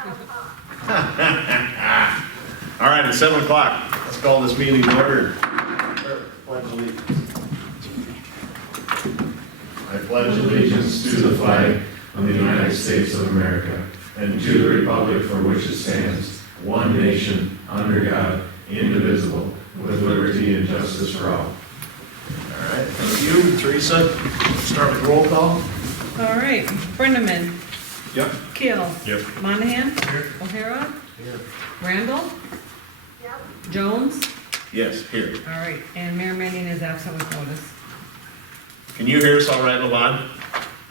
All right, it's 7 o'clock. Let's call this meeting to order. Pledge allegiance. I pledge allegiance to the flag of the United States of America and to the republic for which it stands, one nation, under God, indivisible, with liberty and justice for all. All right, thank you. Teresa, start with roll call. All right, Brenneman. Yep. Keel. Yep. Monahan. Here. O'Hara. Here. Randall. Yep. Jones. Yes, here. All right, and Mayor Manning is absent with notice. Can you hear us all right, Lavon?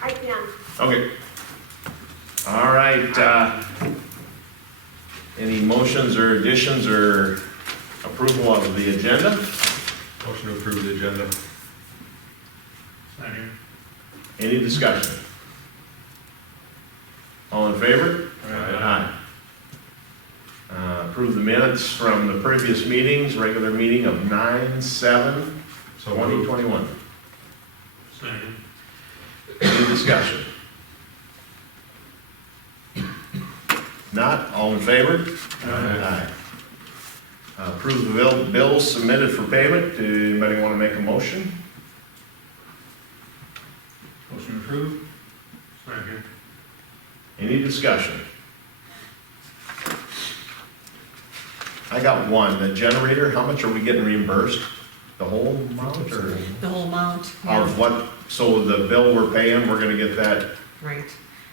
I can. Okay. All right, any motions or additions or approval of the agenda? Motion to approve the agenda. Any discussion? All in favor? Aye. Approve the minutes from the previous meetings, regular meeting of 9/7/2021. So moved. Second. Any discussion? Not, all in favor? Aye. Approve the bills submitted for payment. Do anybody want to make a motion? Motion approved. Second. Any discussion? I got one, the generator, how much are we getting reimbursed? The whole amount or The whole amount. yeah. of what, so the bill we're paying, we're gonna get that, Right.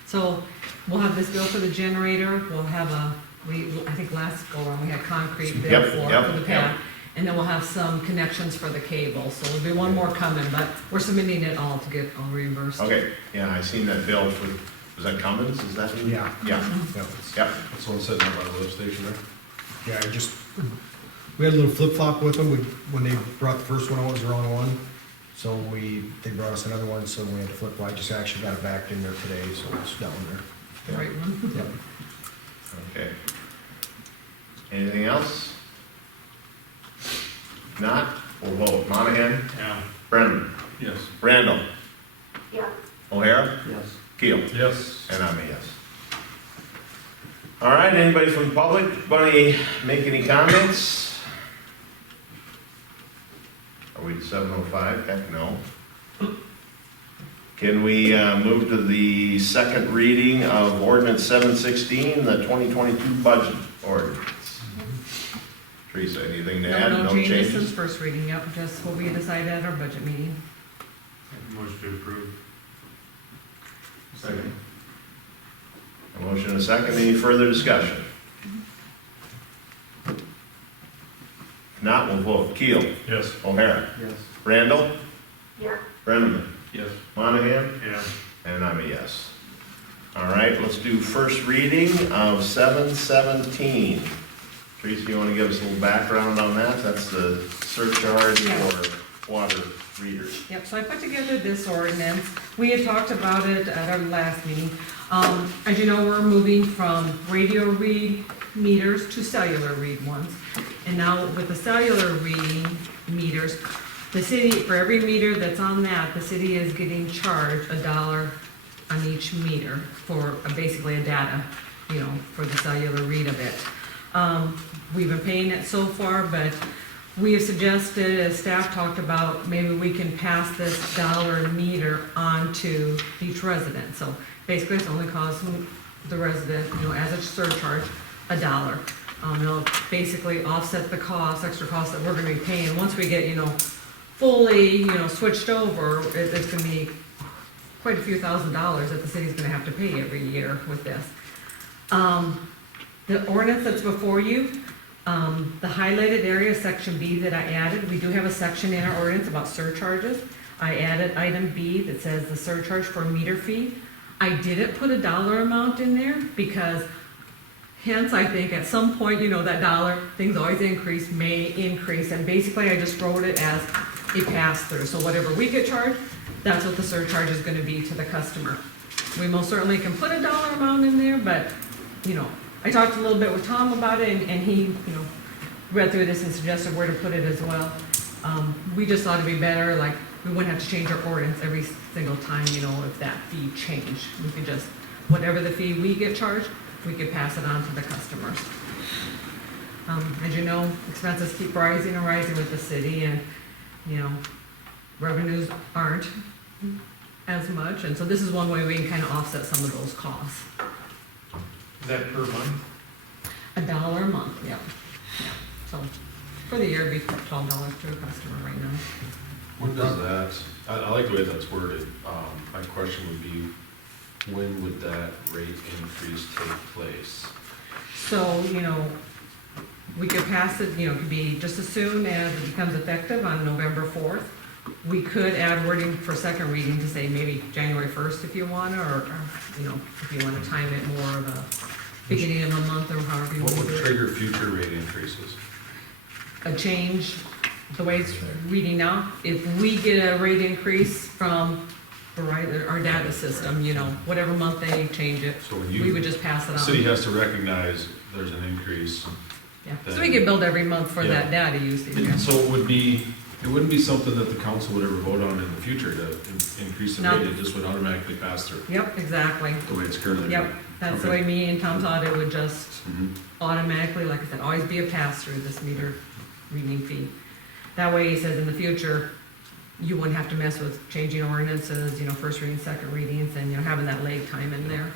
So we'll have this bill for the generator. We'll have I think last go around we had concrete bill Yep, for yep, the pad. And then we'll have some connections for the cable. So there'll be one more coming, but we're submitting it all to get all reimbursed. okay, yeah, I seen that bill for, was that Cummins, is that? who- Yeah. Yeah, Yep. yep, That's the one sitting up by the lift station there. Yeah, we had a little flip-flop with them, when they brought the first one out, it was the wrong one. So they brought us another one, so we had to flip, I just actually got it back in there today, so it's down there. The right one. Yep. okay. Anything else? Not, we'll vote. Monahan, Yeah. Brennan, Yes. Randall, Yes. O'Hara, Yes. Keel, Yes. and I'm a yes. All right, anybody from the public, Bunny, make any comments? Are we at 7:05? Heck no. Can we move to the second reading of ordinance 716, the 2022 budget ordinance? Teresa, anything to add? No changes since changes? first reading. Yep, just what we decided at our budget meeting. Motion to approve. Second. A motion and a second. Any further discussion? If not, we'll vote. Keel, Yes. O'Hara, Yes. Randall, Yes. Brenneman, Yes. Monahan, Yeah. and I'm a yes. All right, let's do first reading of 717. Teresa, you want to give us a little background on that? That's the surcharge Yeah. for water readers. Yep, so I put together this ordinance. We had talked about it at our last meeting. As you know, we're moving from radio read meters to cellular read ones. And now with the cellular reading meters, the city, for every meter that's on that, the city is getting charged $1 on each meter for basically a data, for the cellular read of it. We've been paying it so far, but we have suggested, as staff talked about, maybe we can pass this dollar meter on to each resident. So basically, it's only costing the resident, as a surcharge, $1. It'll basically offset the cost, extra cost that we're gonna be paying. Once we get, fully, switched over, it's gonna be quite a few $1,000s that the city's gonna have to pay every year with this. The ordinance that's before you, the highlighted area, section B that I added, we do have a section in our ordinance about surcharges. I added item B that says the surcharge for a meter fee. I didn't put a dollar amount in there because hence I think at some point, that dollar, things always may increase. And basically I just wrote it as a pass-through. So whatever we get charged, that's what the surcharge is gonna be to the customer. We most certainly can put a dollar amount in there, but, I talked a little bit with Tom about it, and he, read through this and suggested where to put it as well. We just thought it'd be better, like, we wouldn't have to change our ordinance every single time, if that fee changed. We could just, whatever the fee we get charged, we could pass it on to the customers. As you know, expenses keep rising and rising with the city, and, you know, revenues aren't as much, and so this is one way we can kind of offset some of those costs. Is that per month? $1 a month, yeah. So, for the year, it'd be $12 to a customer right now. When does that, I like the way that's worded. My question would be, when would that rate increase take place? So, you know, we could pass it, you know, it could be just as soon as it becomes effective on November 4th. We could add wording for second reading to say maybe January 1st if you want, or, you know, if you want to time it more the beginning of the month or however you want What to would do it. trigger future rate increases? A change, the way it's reading now, if we get a rate increase from our data system, you know, whatever month they change it, So when we would you, just pass it the on. city has to recognize there's an increase. Yeah, so we get billed every month for that Yeah. data usage. Yeah. So it wouldn't be something that the council would ever vote on in the future to increase the No. rate, it just would automatically pass through, Yep, exactly. the way it's currently. Yep, that's the Okay. way me and Tom thought it would just Mhm. automatically, like I said, always be a pass-through, this meter reading fee. That way, he says in the future, you wouldn't have to mess with changing ordinances, you know, first reading, second readings, and, you know, having that lag time in there.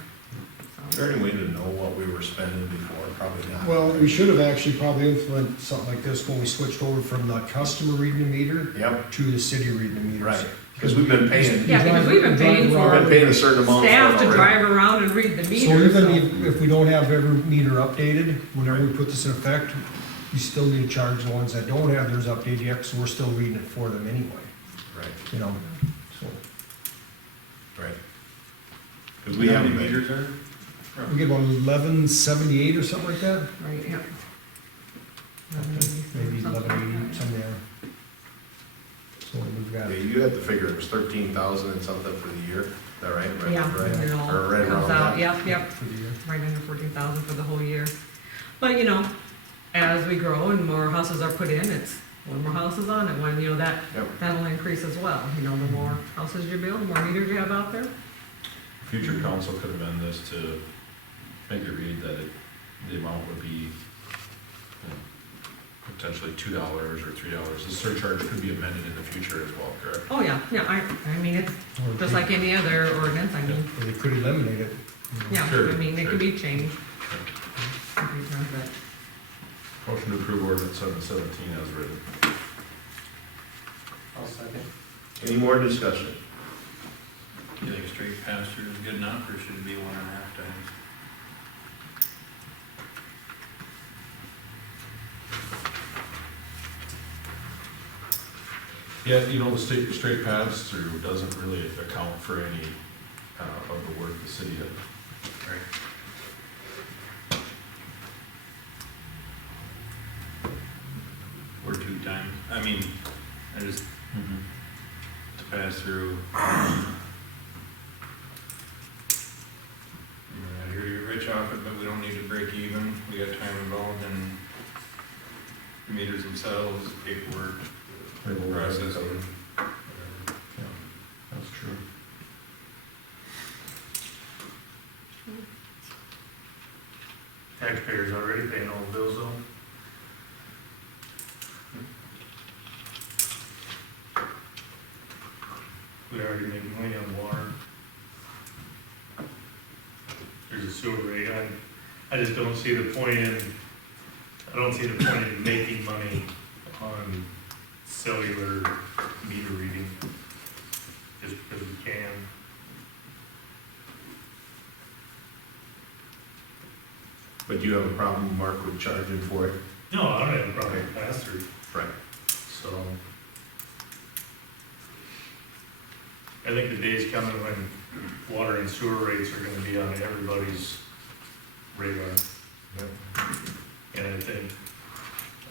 Is So, there any way to know what we were spending before? Probably not. Well, we should have actually probably implemented something like this when we switched over from the customer reading the meter Yep, to the city reading the meters. right, because we've been paying, Yeah, because we've been paying we've for been paying a certain amount for it staff to already. drive around and read the So meter, even so. if we don't have every meter updated, whenever we put this in effect, we still need to charge the ones that don't have theirs updated yet, so we're still reading it for them anyway, Right, you know, so. right. Because we haven't been, meters there? We get about 1178 or something like that, Right, yeah. maybe Something like 1180, that. something there. So we've got, yeah, you had the figure, it was 13,000 and something for the year, is that right? Right, Yeah, right. and it all Or right comes around out, that. yep, for the year. right under 14,000 for the whole year. But, you know, as we grow and more houses are put in, it's one more houses on it, when, you know, Yep. that'll increase as well. You know, the more houses you build, the more meters you have out there. Future council could amend this to make it read that the amount would be, you know, potentially $2 or $3. The surcharge could be amended in the future as well, correct? Oh, yeah, I mean, it's Or just like any other ordinance, I mean, Or they could eliminate it. you know. yeah, Sure, I mean, it sure. can be changed. Motion to approve ordinance 717 as written. I'll second. Any more discussion? You think straight pass-through is good enough, or should it be 1.5 times? Yeah, you know, the straight pass-through doesn't really account for any of the work the city did. Right. Or 2 times, I mean, I just, to pass through. I hear you're rich off it, but we don't need to break even, we got time involved in the meters themselves, paperwork, processing. That's true. Taxpayers already paying all the bills though. We already make money on water. There's a sewer rate, I just don't see the point in making money on cellular meter reading, just because we can. But you have a problem, Mark, with charging for it? No, I don't have a problem with pass-through, Right. so. I think the day's coming when water and sewer rates are gonna be on everybody's radar. And I think,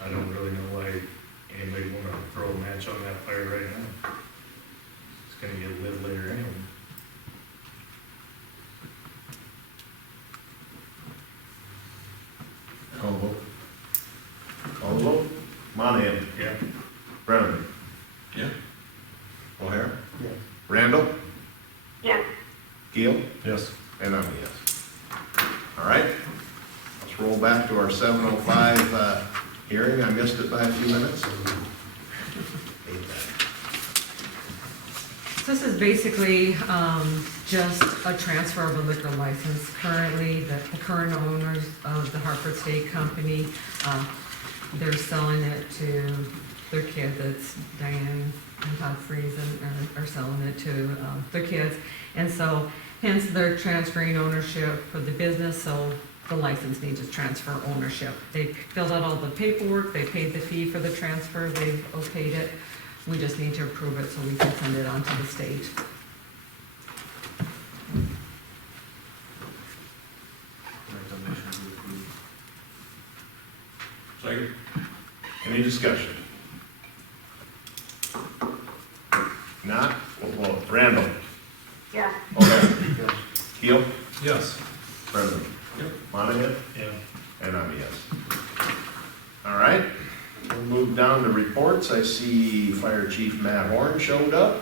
I don't really know why anybody wanna throw a match on that fire right now. It's gonna get lit later anyway. Call the vote. Call the vote. Monahan. Yeah. Brenneman. Yeah. O'Hara. Yeah. Randall. yes, Keel. Yes. And I'm a yes. All right, let's roll back to our 7:05 hearing. I missed it by a few minutes. So this is basically just a transfer of a liquor license. Currently, the current owners of the Hartford State Company, they're selling it to their kid, that's Diane and Todd Friesen, are selling it to their kids. And so hence they're transferring ownership for the business, so the license needs to transfer ownership. They filled out all the paperwork, they paid the fee for the transfer, they've okayed it. We just need to approve it so we can send it on to the state. Second. Any discussion? Not? Well, Randall? Yes. Okay. Keel? Yes. Brendan? Yep. Monahan? Yeah. And I'm a yes. All right, we'll move down to reports. I see Fire Chief Matt Horn showed up.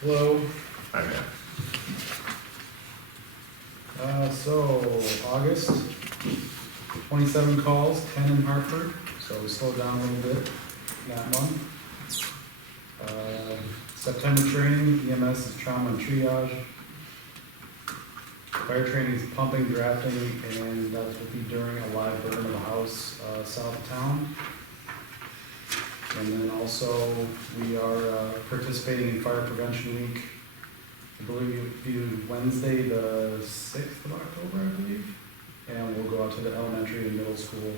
Hello. Hi, Matt. So August, 27 calls, 10 in Hartford, so we slowed down a little bit that month. September training, EMS is trauma and triage. Fire training is pumping, drafting, and that will be during a live burn of a house south of town. And then also, we are participating in Fire Prevention Week. I believe it'll be Wednesday, the 6th of October, I believe. And we'll go out to the elementary and middle school,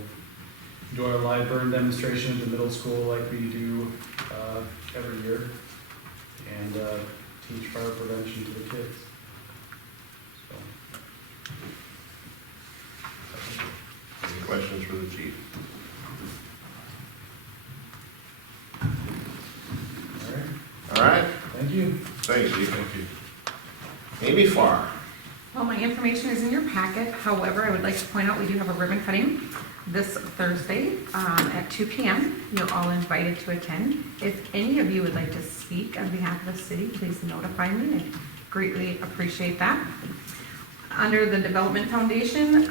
do our live burn demonstration at the middle school like we do every year, and teach fire prevention to the kids. So. Any questions for the chief? All right, All right, thank you. thanks, Chief. Thank you. Amy Farr. Well, my information is in your packet. However, I would like to point out we do have a ribbon cutting this Thursday at 2 p.m. You're all invited to attend. If any of you would like to speak on behalf of the city, please notify me. I greatly appreciate that. Under the Development Foundation,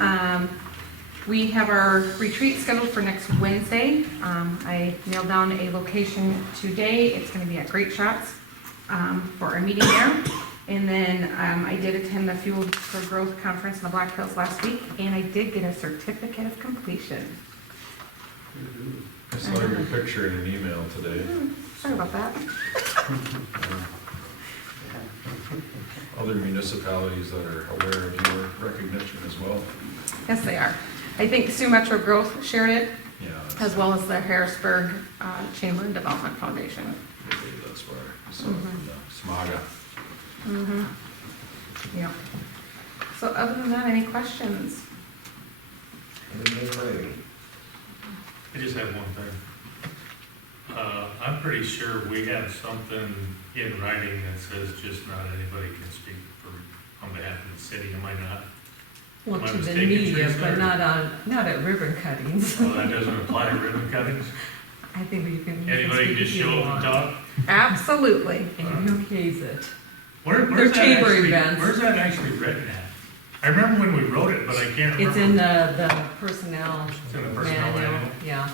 we have our retreat scheduled for next Wednesday. I nailed down a location today. It's going to be at Great Shots for our meeting there. And then I did attend the Fuel for Growth conference in the Black Hills last week, and I did get a certificate of completion. I saw your picture in an email today. Sorry about that. Other municipalities that are aware of your recognition as well. Yes, they are. I think Sioux Metro Growth shared it, Yeah. as well as the Harrisburg Chamber and Development Foundation. I believe that's where I saw it from the SMAGA. Mm-hmm. Yeah. So other than that, any questions? Anything for Amy? I just have one thing. I'm pretty sure we have something in writing that says just not anybody can speak on behalf of the city, am I not? Well, Am I to the mistaken, media, Teresa, but or- not at ribbon cuttings. Well, that doesn't apply to ribbon cuttings? I think you can. Anybody speak just if you show up and want. talk? Absolutely. And you okays it. Where's They're that chamber actually- events. Where's that actually written at? I remember when we wrote it, but I can't remember. It's in the personnel It's in the personnel manual. yeah.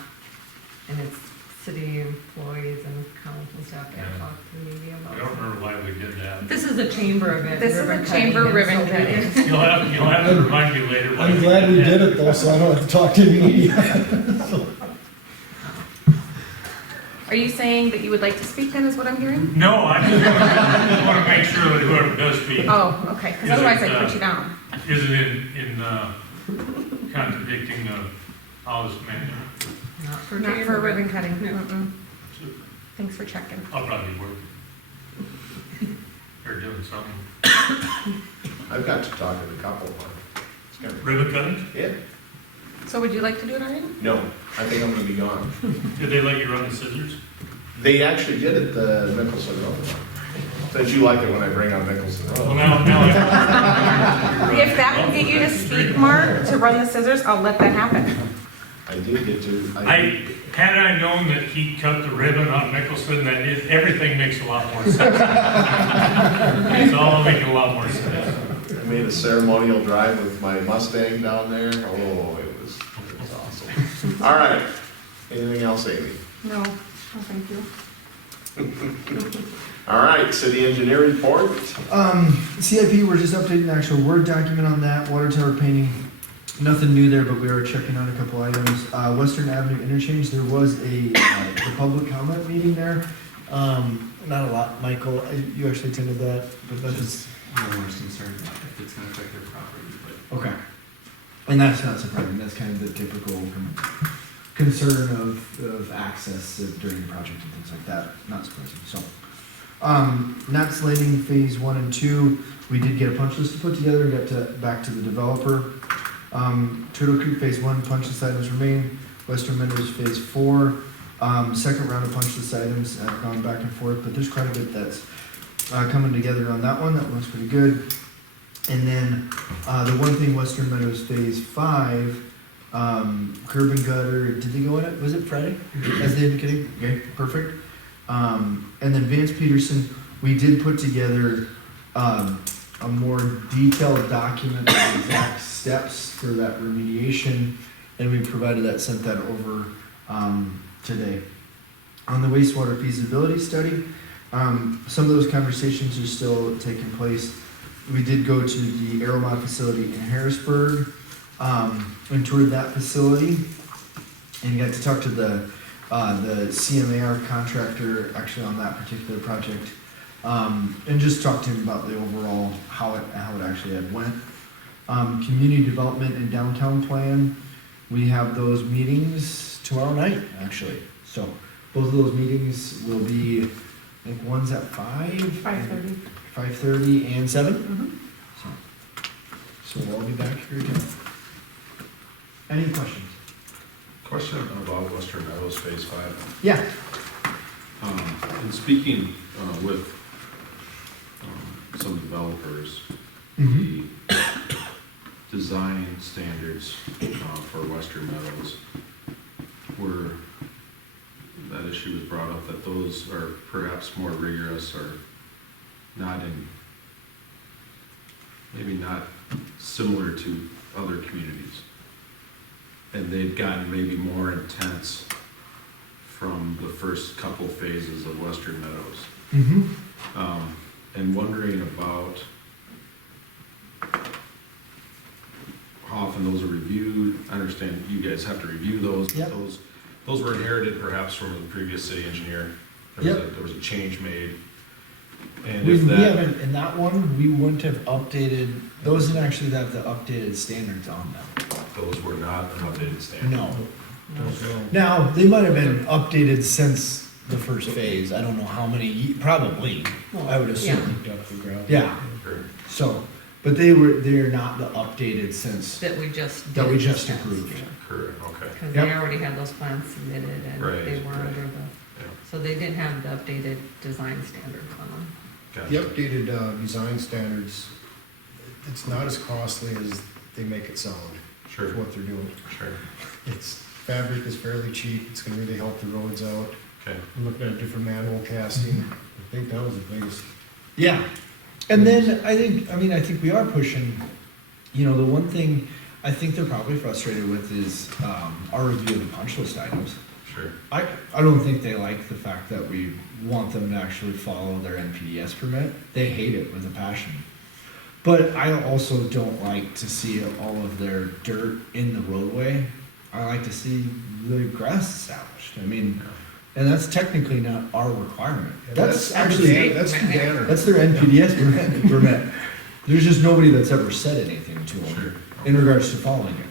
And it's city employees and council staff can't Yeah. talk to the media I about don't it. remember why we did that. This is a chamber event. This is a ribbon cutting, chamber and ribbon so that cutting. is- You'll have to remind me later. why I'm glad we did it though, so I don't have to talk to the media. Are you saying that you would like to speak then, is what I'm hearing? No, I just want to make sure that whoever does speak Oh, okay, because Is otherwise it, I'd put you down. isn't in contradicting the House manual. Not for Not chamber for event. ribbon cutting. No. Mm-mm. Super. Thanks for checking. I'll probably work. Or doing something. I've got to talk to a couple of them. It's kind of- Ribbon cutting? Yeah, So would you like to do it already? no, I think I'm gonna be gone. Did they let you run the scissors? They actually did it the Nicholson Road. Since you like it when I bring on Nicholson Well, Road. now. If that will get you to speak, Mark, to run the scissors, I'll let that happen. I did get to, I, Had I known that he cut the ribbon on Mickelson, everything makes a lot more sense. It's all making a lot more sense. I made a ceremonial drive with my Mustang down there. Oh, it was awesome. All right. Anything else, Amy? No, thank you. All right, city engineer report. CIP, we're just updating the actual Word document on that, water tower painting, nothing new there, but we are checking on a couple items. Western Avenue interchange, there was the public comment meeting there. Not a lot, Michael, you actually attended that, but that is. No one's concerned about if it's gonna affect their property, but. Okay. And that's not surprising, that's kind of the typical concern of access during the project and things like that, not surprising, so. Knott's Landing Phase 1 and 2, we did get a punch list to put together, we got back to the developer. Turtle Creek Phase 1, punch list items remain. Western Meadows Phase 4, second round of punch list items have gone back and forth, but there's quite a bit that's coming together on that one, that one's pretty good. And then, the one thing, Western Meadows Phase 5, curb and gutter, did they go in it, was it Friday, as they indicated? Okay, perfect. And then Vance Peterson, we did put together, a more detailed document of exact steps for that remediation, and we provided that, sent that over, today. On the wastewater feasibility study, some of those conversations are still taking place. We did go to the Aeromod facility in Harrisburg, and toured that facility, and got to talk to the CMAR contractor actually on that particular project, and just talk to him about the overall, how it actually had went. Community development and downtown plan, we have those meetings tomorrow night, actually. So both of those meetings will be, I think one's at 5:30. 5:30 and 7? Mm-hmm. So we'll all be back here again. Any questions? Question about Western Meadows Phase 5. Yeah. In speaking with some developers, Mm-hmm. the design standards for Western Meadows were, that issue was brought up, that those are perhaps more rigorous or not in, maybe not similar to other communities. And they've gotten maybe more intense from the first couple phases of Western Meadows. Mm-hmm. And wondering about how often those are reviewed. I understand you guys have to review those. But Yep. those were inherited perhaps from the previous city engineer. There was a change made. And We if that, haven't, in that one, we wouldn't have updated, those didn't actually have the updated standards on them. those were not an updated standard. No. Now, they might have been updated since the first phase, I don't know how many, probably, I would assume. Yeah, Sure. so, but they're not the updated since, That we just did. that we just Yes, approved. yeah. Correct, okay. Because Yep. they already had those plans submitted and Right, they were right. under the, so they didn't have the updated design standards on them. The Gotcha. updated design standards, it's not as costly as they make it sound, Sure, for what they're doing. sure. It's, fabric is fairly cheap, it's gonna really help the roads out. Okay. I'm looking at different manhole casting, I think that was the biggest. Yeah, and then I think we are pushing, the one thing I think they're probably frustrated with is, our review of the punch list items. Sure. I don't think they like the fact that we want them to actually follow their NPDS permit. They hate it with a passion. But I also don't like to see all of their dirt in the roadway. I like to see the grass established. And that's technically not our requirement. That's actually, That's too banner. that's their NPDS permit. There's just nobody that's ever said anything to them Sure. in regards to following it.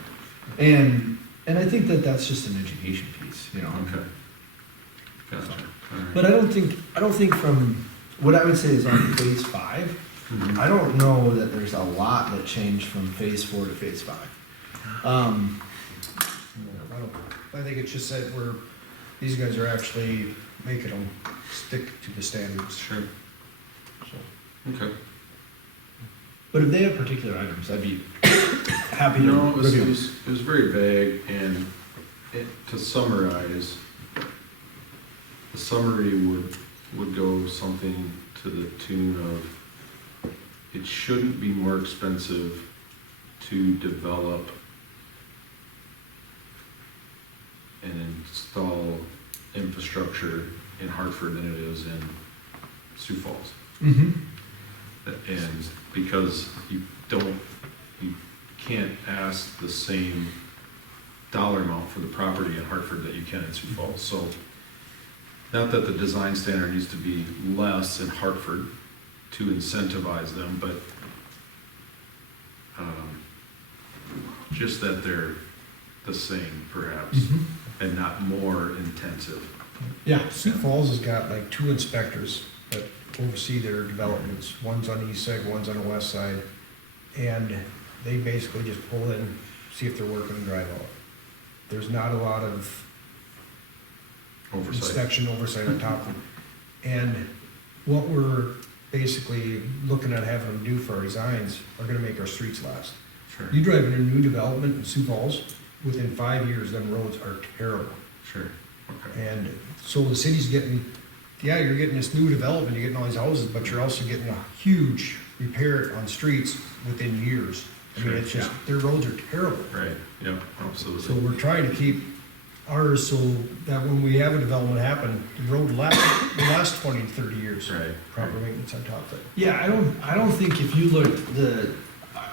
And I think that that's just an education piece, Okay. Gotcha. All right. But I don't think from, what I would say is on phase 5, Mhm. I don't know that there's a lot that changed from phase 4 to phase 5. I think it's just that these guys are actually making them stick to the standards. Sure. Okay. But if they have particular items, I'd be happy to No, it review. was very vague, and to summarize, summary would go something to the tune of, it shouldn't be more expensive to develop and install infrastructure in Hartford than it is in Sioux Falls. Mm-hmm. And because you can't ask the same dollar amount for the property in Hartford that you can in Sioux Falls. So, not that the design standard needs to be less in Hartford to incentivize them, but just that they're the same perhaps, and not more intensive. Yeah, Sioux Falls has got like 2 inspectors that oversee their developments. One's on the east side, one's on the west side. And they basically just pull in, see if they're working and drive out. There's not a lot of Oversight. inspection oversight on top of it. And what we're basically looking at having them do for our designs are gonna make our streets last. Sure. You drive in a new development in Sioux Falls, within 5 years, them roads are terrible. Sure. Okay. And so the city's getting, yeah, you're getting this new development, you're getting all these houses, but you're also getting a huge repair on streets within years. I mean, Sure, it's just, their roads are terrible. Right. Yep. Absolutely. So we're trying to keep ours so that when we have a development happen, the road will last 20 to 30 years. Right. Proper maintenance on top of it. Yeah, I don't think if you looked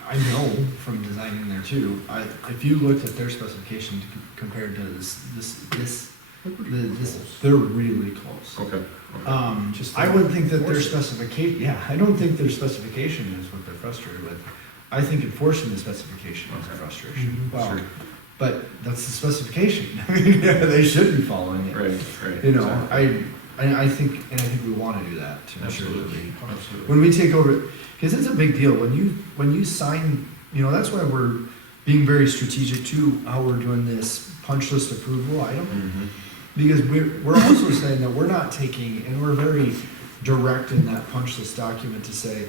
I know from designing there too, if you looked at their specification compared to this, they're really close. Okay. I would think that their specification, I don't think their specification is what they're frustrated with. I think enforcing the specification is a frustration. Mhm. Well, Sure. but that's the specification. I mean, they should be following it. Right. Right. You know, Exactly. I think we want to do that to ensure that Absolutely. Absolutely. when we take over, because it's a big deal, when you sign, that's why we're being very strategic too, how we're doing this punch list approval item, Mhm. because we're also saying that we're not taking, and we're very direct in that punch list document to say,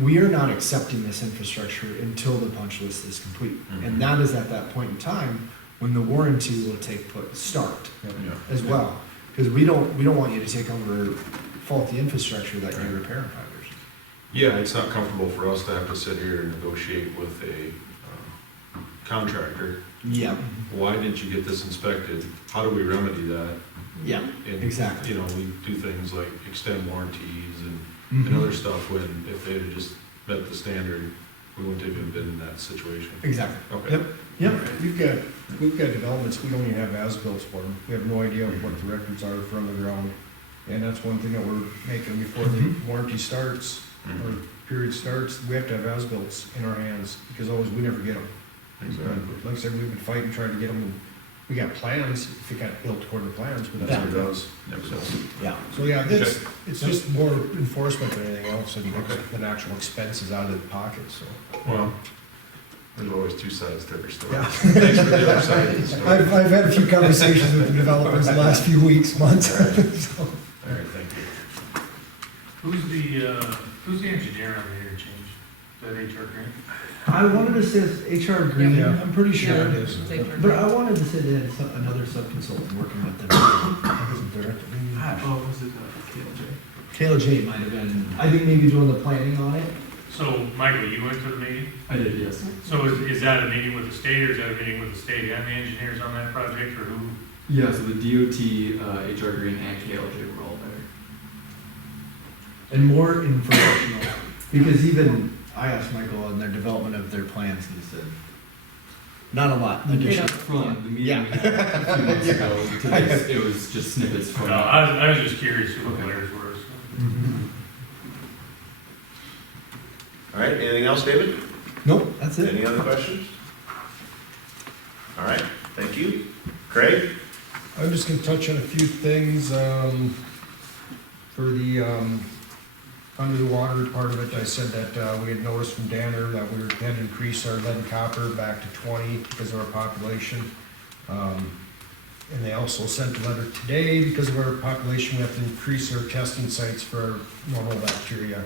we are not accepting this infrastructure until the punch list is complete. Mhm. And that is at that point in time when the warranty will start Yeah. as well. Because we don't want you to take over faulty infrastructure that you repair in 5 years. Yeah, it's not comfortable for us to have to sit here and negotiate with a contractor. Yeah. Why didn't you get this inspected? How do we remedy that? Yeah, And, exactly. we do things like extend warranties and Mhm. other stuff when, if they had just met the standard, we wouldn't have even been in that situation. Exactly. Okay. Yep, yep. We've got developments, we don't even have as-bills for them. We have no idea what the records are from the ground. And that's one thing that we're making before the warranty starts, or Mhm. period starts, we have to have as-bills in our hands, because otherwise we never get them. Exactly. Like I said, we've been fighting, trying to get them, and we got plans, if it got built according to plans, but That's that's what what it it does. Never does. Yeah. So, yeah, it's just more enforcement than anything else, and Okay. than actual expenses out of the pocket, so. Well, there's always two sides to every story. Yeah. Thanks for the other side of the story. I've had a few conversations with the developers the last few weeks, months, so. All right, thank you. Who's the engineer on the interchange? That HR grant? I wanted to say it's HR Green, Yeah. I'm pretty sure Yeah, it it is. is. They turned But it. I wanted to say they had another sub-consultant working with them. Oh, was it KLJ? Kayla J might have been, I think maybe doing the planning on it. So, Michael, you went to the meeting? I did, yes. So is that a meeting with the state, or is that a meeting with the state and the engineers on that project, or who? Yeah, so the DOT, HR Green, and KLJ were all there. And more informational, because even I asked Michael on their development of their plans, and he said, not a lot additional. From the meeting Yeah. we had a few months ago to this, it was just snippets from. No, I was just curious who the players were. so. Mhm. All right, anything else, David? Nope, that's it. Any other questions? All right, thank you. Craig? I'm just gonna touch on a few things, for the, under the water part of it, I said that, we had noticed from Danner that we were going to increase our lead and copper back to 20 because of our population. And they also sent a letter today, because of our population, we have to increase our testing sites for normal bacteria,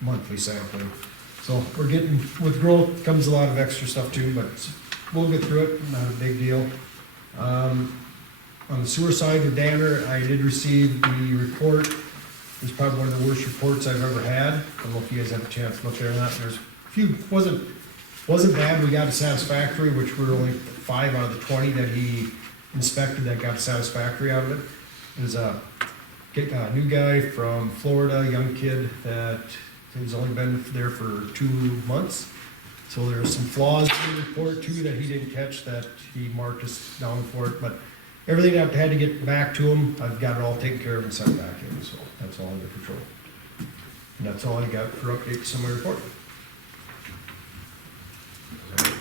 monthly sampling. So we're getting, with growth comes a lot of extra stuff too, but we'll get through it, not a big deal. On the sewer side with Danner, I did receive the report. It's probably one of the worst reports I've ever had. I don't know if you guys have a chance to look there or not. There's a few, wasn't bad. We got a satisfactory, which were only 5 out of the 20 that he inspected that got satisfactory out of it. There's a new guy from Florida, young kid that has only been there for 2 months. So there's some flaws in the report too that he didn't catch that he marked us down for it. But everything I had to get back to him, I've got it all taken care of and sent back in. So that's all under control. And that's all I got for updates on my report.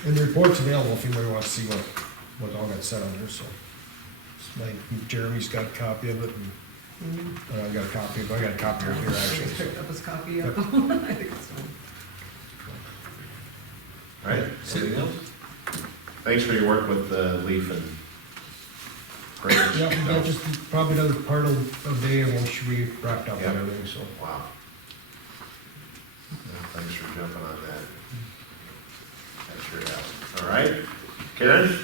And the report's available if anybody wants to see what all got said on there. So like Jeremy's got a copy of it, and I got a copy of it. I got a copy right here actually. Just picked up his copy of Yep. the one. I think it's fine. All right, anything else? Thanks for your work with Leaf and Graves. Yeah, we got just probably another part of the day and we'll should be wrapped up Yep. and everything. So Wow. Yeah, thanks for jumping on that. That sure helps. All right, Karen?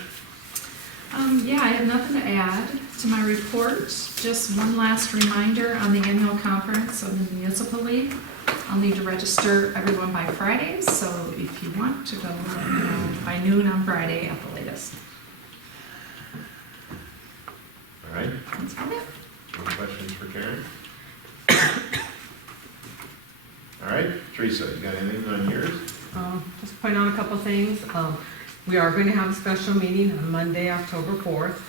Yeah, I have nothing to add to my report. Just one last reminder on the annual conference of the Municipal League. I'll need to register everyone by Friday, so if you want to go, let me know by noon on Friday at the latest. All right, That's about it. any questions for Karen? All right, Teresa, you got anything on yours? Just point out a couple things. We are going to have a special meeting on Monday, October 4th.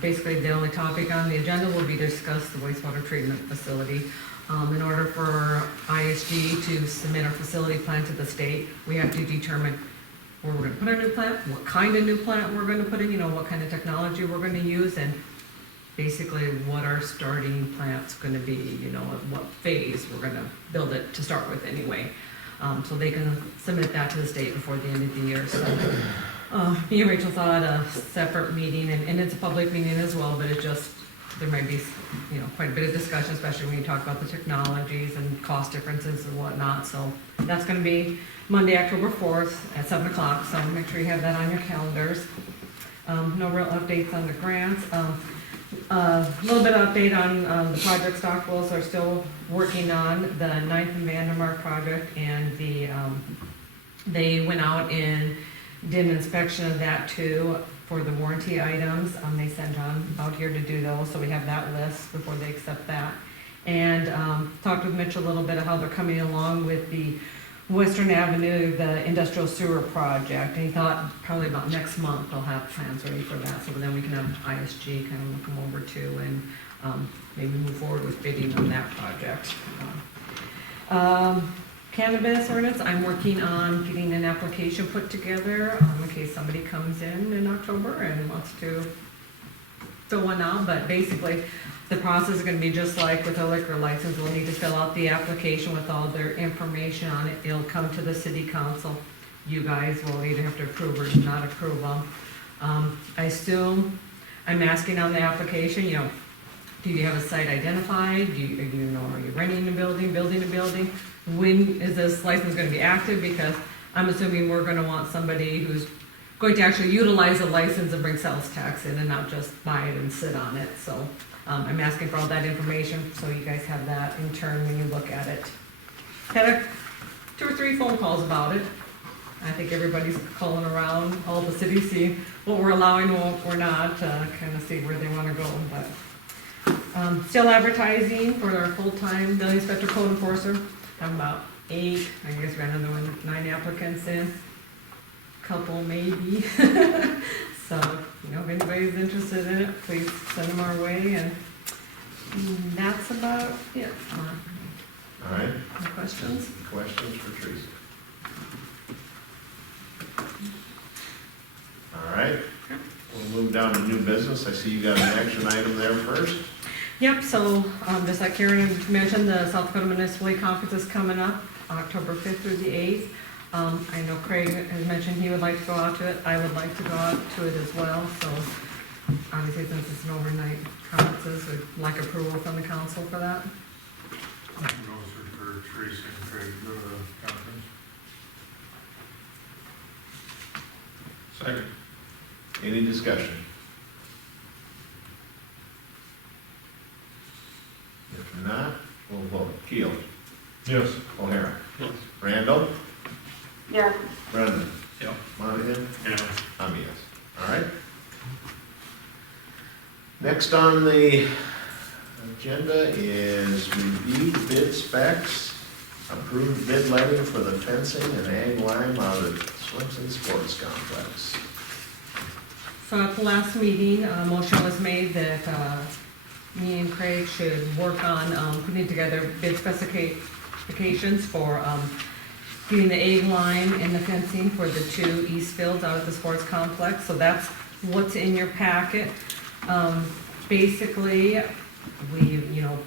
Basically, the only topic on the agenda will be to discuss the wastewater treatment facility. In order for ISG to submit our facility plan to the state, we have to determine where we're going to put our new plant, what kind of new plant we're going to put in, what kind of technology we're going to use, and basically what our starting plant's going to be, at what phase we're going to build it to start with anyway. So they can submit that to the state before the end of the year. So me and Rachel thought a separate meeting, and it's a public meeting as well, but there might be, quite a bit of discussion, especially when you talk about the technologies and cost differences and whatnot. So that's going to be Monday, October 4th at 7 o'clock. So make sure you have that on your calendars. No real updates on the grants. A little bit of update on the project Stockpiles are still working on the 9th and Vandermark project, and they went out and did an inspection of that too for the warranty items. They sent out here to do those, so we have that list before they accept that. And talked with Mitch a little bit of how they're coming along with the Western Avenue, the industrial sewer project, and he thought probably about next month they'll have plans ready for that, so then we can have ISG kind of look them over too, and maybe move forward with bidding on that project. Cannabis ordinance, I'm working on getting an application put together in case somebody comes in October and wants to fill one out, but basically the process is gonna be just like with a liquor license. We'll need to fill out the application with all their information on it. It'll come to the city council. You guys will either have to approve or not approve them. I assume, I'm asking on the application, do you have a site identified? Are you renting a building, building a building? When is this license gonna be active? Because I'm assuming we're gonna want somebody who's going to actually utilize the license and bring sales tax in and not just buy it and sit on it. So I'm asking for all that information, so you guys have that in turn when you look at it. Had 2 or 3 phone calls about it. I think everybody's calling around all the cities, see what we're allowing, what we're not, kind of see where they wanna go, but still advertising for our full-time building inspector code enforcer. Have about 8, I guess we got another 9 applicants in. Couple maybe. So, if anybody's interested in it, please send them our way, and that's about it. All right, Any questions? any questions for Teresa? All right, we'll move down to new business. I see you got an action item there first. Yep, so, just like Karen had mentioned, the South Dakota Municipal League Conference is coming up, October 5th through the 8th. I know Craig has mentioned he would like to go out to it. I would like to go out to it as well, so obviously since it's an overnight conference, we'd like approval from the council for that. Motion for Teresa and Craig to go to the conference. Second. Any discussion? Not, we'll vote. Keel. Yes. O'Hara. Yes. Randall. yes, Brendan. Yep. Monahan. Yeah. I'm a yes. All right. Next on the agenda is review bid specs, approved bid letting for the fencing and ag lime out of Swenson Sports Complex. So at the last meeting, a motion was made that me and Craig should work on putting together bid specifications for getting the egg line and the fencing for the two east fields out of the sports complex. So that's what's in your packet. Basically, we,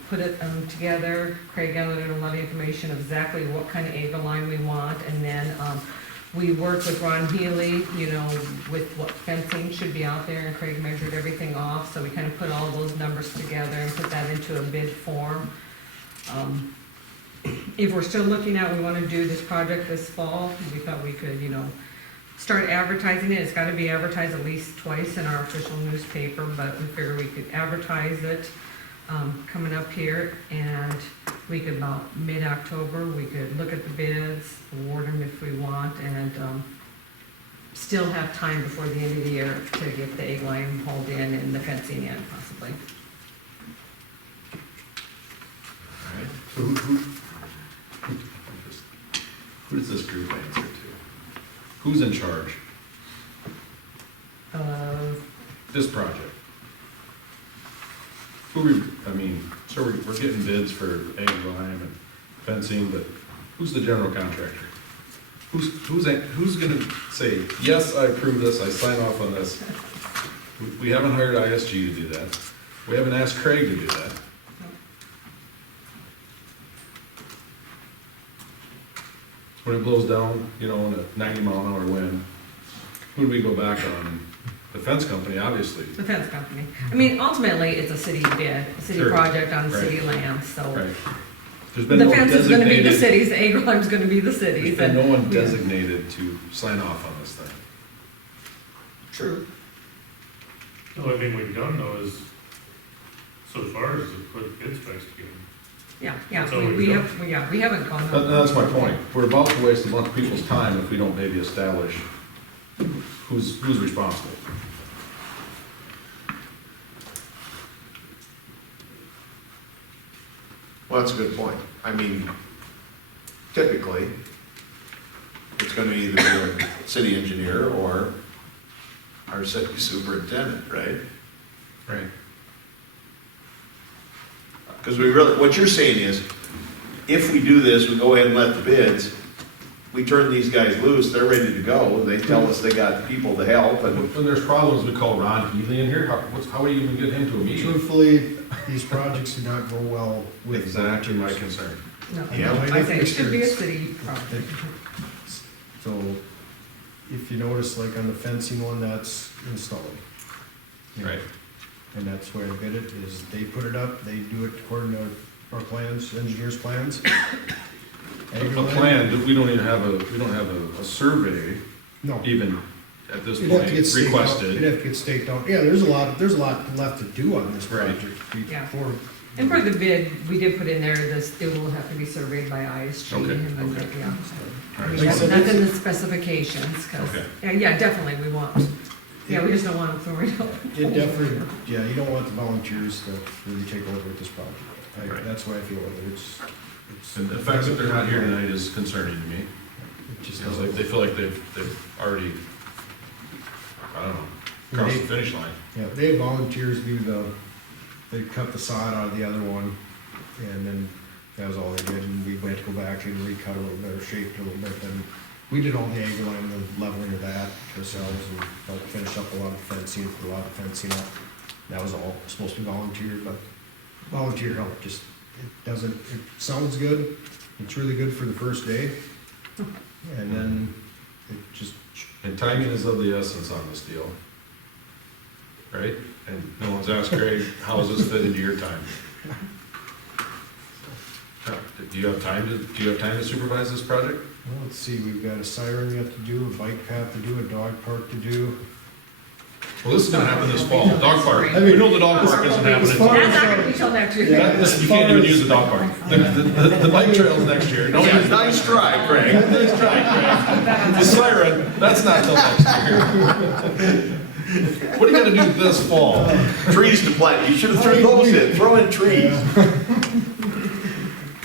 put it together. Craig gathered a lot of information of exactly what kind of egg line we want, and then we worked with Ron Healy, with what fencing should be out there, and Craig measured everything off, so we kind of put all those numbers together and put that into a bid form. If we're still looking at, we want to do this project this fall, we thought we could, start advertising it. It's got to be advertised at least twice in our official newspaper, but we figured we could advertise it coming up here, and we could, about mid-October, we could look at the bids, award them if we want, and still have time before the end of the year to get the egg line hauled in and the fencing in, possibly. All right. Who does this group answer to? Who's in charge? This project? So we're getting bids for egg lime and fencing, but who's the general contractor? Who's gonna say, yes, I approve this, I sign off on this? We haven't hired ISG to do that. We haven't asked Craig to do that. When it blows down, in a 90-mile-an-hour wind, who do we go back on? The fence company, obviously. The fence company. Ultimately, it's a city bid, a city Sure. project on Right. city land, so. Right. There's been The no fence is gonna be the designated, city's, the egg line's gonna be the there's city's. been no one Yeah. designated to sign off on this thing. True. The only thing we've done though is, so far, is to put bid specs together. Yeah, That's all we we've done. have, we haven't gone. That's my point. We're about to waste a bunch of people's time if we don't maybe establish who's responsible. Well, that's a good point. Typically, it's gonna either be our city engineer or our city superintendent, right? Right. Because what you're saying is, if we do this, we go ahead and let the bids, we turn these guys loose, they're ready to go, they tell us they got people to help, and When there's problems, we call Ron Healy in here. How do you even get him to a meeting? Truthfully, these projects do not go well with. Exactly my concern. No, Yeah. I think it should be a city project. So, if you notice, like on the fencing one, that's installed. Right. And that's where I bid it, is they put it up, they do it according to our plans, engineers' plans. A plan, we don't have a survey No. even at this It'd have to point get staked out, requested. it'd have to get staked out, yeah, there's a lot left to do on this Right. project Yeah. before. And for the bid, we did put in there, this, it will have to be surveyed by ISG. Okay, and then, okay. yeah. All I right. mean, Like I said, that's in the specifications, because, Okay. yeah, definitely, we want, yeah, we just don't want them throwing it out. It definitely, yeah, you don't want the volunteers to really take over with this project. Right. That's why I feel like it's. And the fact that they're not here tonight is concerning to me. It just Because doesn't. they feel like they've already, I don't know, crossed the finish line. Yeah, they had volunteers they cut the sod out of the other one, and then that was all they did, and we went to go back and recut a little bit, or shaped a little bit, and we did all the angle line and the leveling of that ourselves, and helped finish up a lot of fencing, put a lot of fencing up. That was all supposed to be volunteer, but volunteer help just, it sounds good, it's really good for the first day, and then it just, And timing is of the essence on this deal. Right? And no one's asked Craig, how does this fit into your time? Do you have time to supervise this project? well, let's see, we've got a siren we have to do, a bike path to do, a dog park to do. Well, this is gonna happen this fall, dog park. I mean, We know the dog park isn't happening. as far That's not gonna be till next year. You can't even use the dog park. The bike trail's next year. No, Yeah, nice try, Craig. Nice try, Craig. The siren, that's not till next year. What do you gotta do this fall? Trees to plant, you should have threw those in, throw in trees.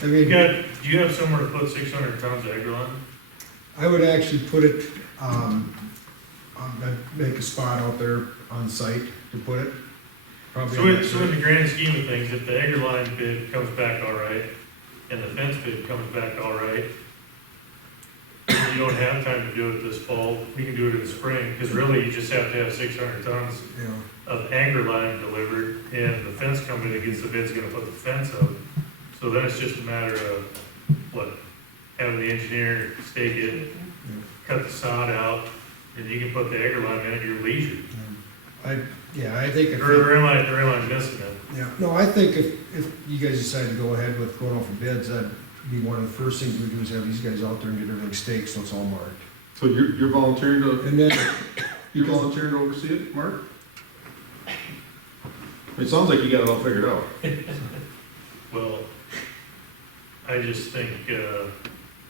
I mean, Do you have somewhere to put 600 tons of agrolite? I would actually put it, I'd make a spot out there on site to put it. Probably. So in the grand scheme of things, if the agrolite bid comes back all right, and the fence bid comes back all right, you don't have time to do it this fall, we can do it in the spring, because really you just have to have 600 tons You know, of agrolite delivered, and the fence company that gets the bid's gonna put the fence up. So then it's just a matter of, having the engineer stake it, cut the sod out, and you can put the agrolite in at your leisure. I think if. Or am I missing it? Yeah, no, I think if you guys decide to go ahead with going out for bids, that'd be one of the first things we do is have these guys out there and get everything staked, so it's all marked. So you're volunteering to, And then, you're volunteering to oversee it, Mark? It sounds like you got it all figured out. Well, I just think,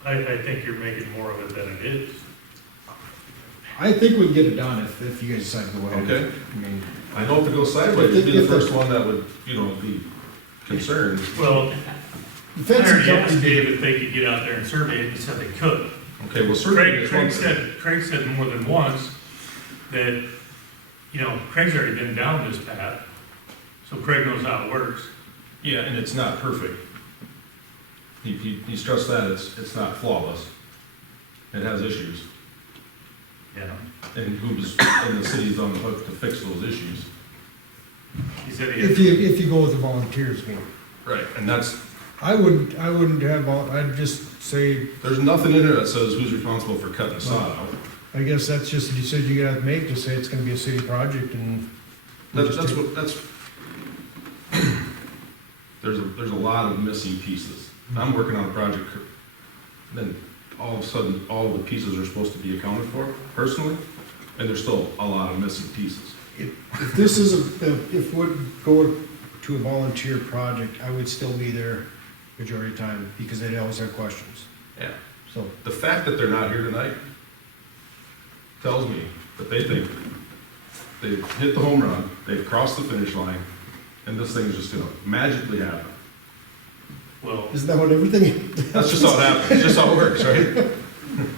I think you're making more of it than it is. I think we can get it done if you guys decide to go ahead. Okay. I mean, I know if it goes sideways, you'd be the first one that would, be concerned. Well, the I fencing already asked company Dave did, if they could get out there and survey it, and he said they could. Okay, well, certainly. Craig said more than once that, Craig's already been down this path, so Craig knows how it works. Yeah, and it's not perfect. He stressed that, it's not flawless. It has issues, Yeah. and the city's on the hook to fix those issues. He said he if you go with the volunteers, I mean, Right, and I wouldn't have, I'd just say, there's nothing in there that says who's responsible for cutting the sod out. I guess that's just a decision you gotta make to say it's gonna be a city project and. That's there's a lot of missing pieces. I'm working on a project, then all of a sudden, all of the pieces are supposed to be accounted for personally, and there's still a lot of missing pieces. If this is if we're going to a volunteer project, I would still be there majority of the time, because they'd always have questions, Yeah. so. The fact that they're not here tonight tells me that they think they've hit the home run, they've crossed the finish line, and this thing's just gonna magically happen. Well, Isn't that what everything? That's just how it happens, it's just how it works, right?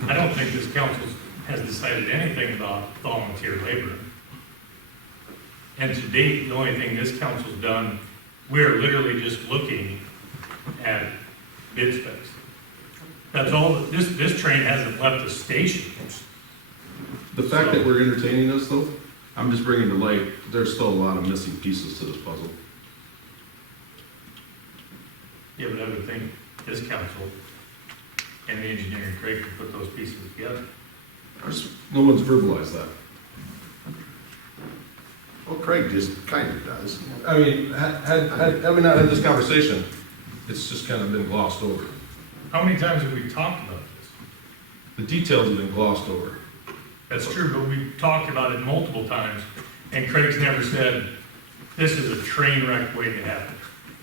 I don't think this council has decided anything about volunteer labor. And to date, the only thing this council's done, we're literally just looking at bid specs. That's all, this train hasn't left the station. The fact that we're entertaining this though, I'm just bringing to light, there's still a lot of missing pieces to this puzzle. Yeah, but I would think this council and the engineering Craig could put those pieces together. No one's verbalized that. Well, Craig just kind of does. I mean, had we not had this conversation, it's just kind of been glossed over. How many times have we talked about this? The details have been glossed over. That's true, but we've talked about it multiple times, and Craig's never said, this is a train wreck waiting to happen.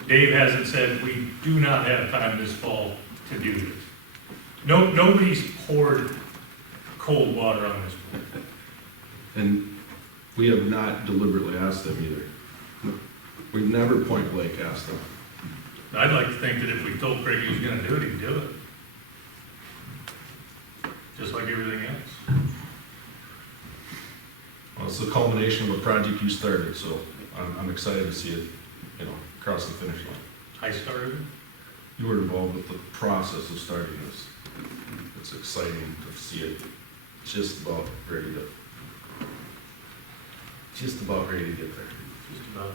Dave hasn't said, we do not have time this fall to do this. Nobody's poured cold water on this one. And we have not deliberately asked them either. We never point blank asked them. I'd like to think that if we told Craig he was gonna do it, he'd do it. Just like everything else. Well, it's the culmination of a project you started, so I'm excited to see it, cross the finish line. I started it. You were involved with the process of starting this. It's exciting to see it just about ready to get there. Just about.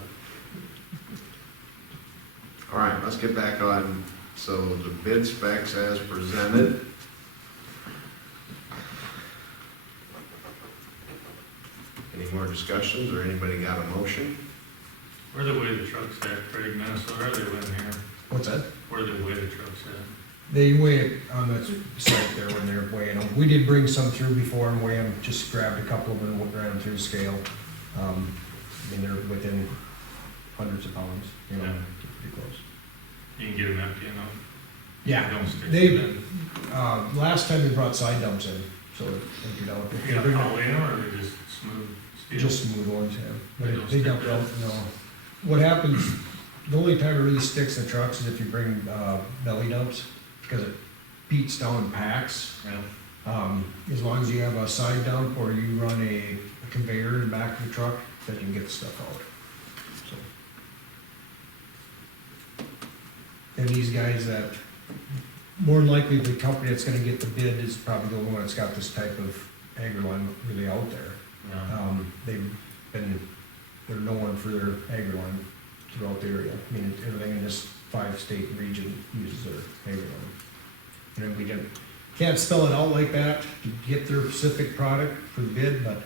All right, let's get back on, so the bid specs as presented. Any more discussions, or anybody got a motion? Where the way the trucks at, Craig, Minnesota, are they in here? What's that? Where the way the trucks at? They weigh it on the site there when they're weighing them. We did bring some through before and weigh them, just grabbed a couple of them and ran them through the scale. I mean, they're within hundreds of pounds, you know, Yeah. pretty close. You can get them empty enough. Yeah, Don't stick they, them last time we brought side dumps in, so it emptied out. in. You got all in, or they just smooth steel? Just smooth ones, yeah. They But don't they stick dump it out, no. What happens, the only time it really sticks in trucks is if you bring, belly dumps, because it beats down packs. Yeah. As long as you have a side dump or you run a conveyor in the back of the truck, then you can get the stuff out. So. And these guys that, more than likely the company that's gonna get the bid is probably the only one that's got this type of agri-line really out there. Yeah. They're known for their agri-line throughout the area. I mean, everything in this 5-state region uses their agri-line. And then we can't spell it out like that to get their specific product for the bid, but,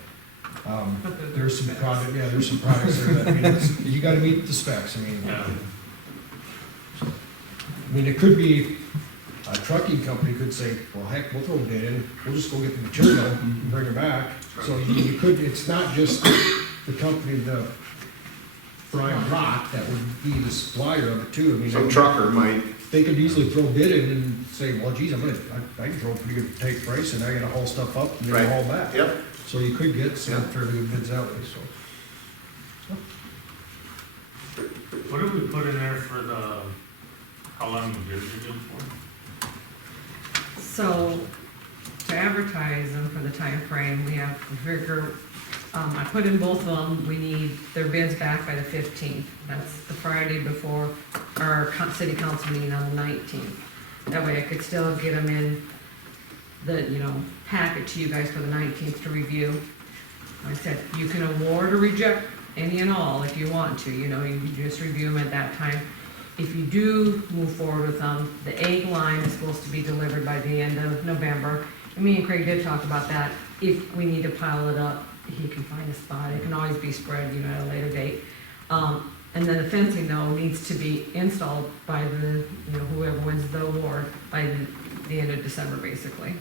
there's some product, yeah, there's some products there that, I mean, you gotta meet the specs, I mean. Yeah. I mean, it could be, a trucking company could say, well, heck, we'll throw a bid in, we'll just go get the material and bring it back. So you could, it's not just the company, the Brian Rock, that would be the supplier of it too. I mean, Some trucker might, they could easily throw a bid in and say, well, geez, I can throw a pretty good tight price and I gotta haul stuff up and then haul back. yep, So you could get some Yeah. fairly good bids that way, so. What did we put in there for the, how long the bids are good for? So, to advertise them for the time frame, we have to figure, I put in both of them, we need their bids back by the 15th. That's the Friday before our city council meeting on the 19th. That way I could still get them in the, packet to you guys for the 19th to review. Like I said, you can award or reject any and all if you want to, you just review them at that time. If you do move forward with them, the egg line is supposed to be delivered by the end of November. And me and Craig did talk about that. If we need to pile it up, he can find a spot. It can always be spread, at a later date. And then the fencing though needs to be installed by the, whoever wins the award by the end of December, basically.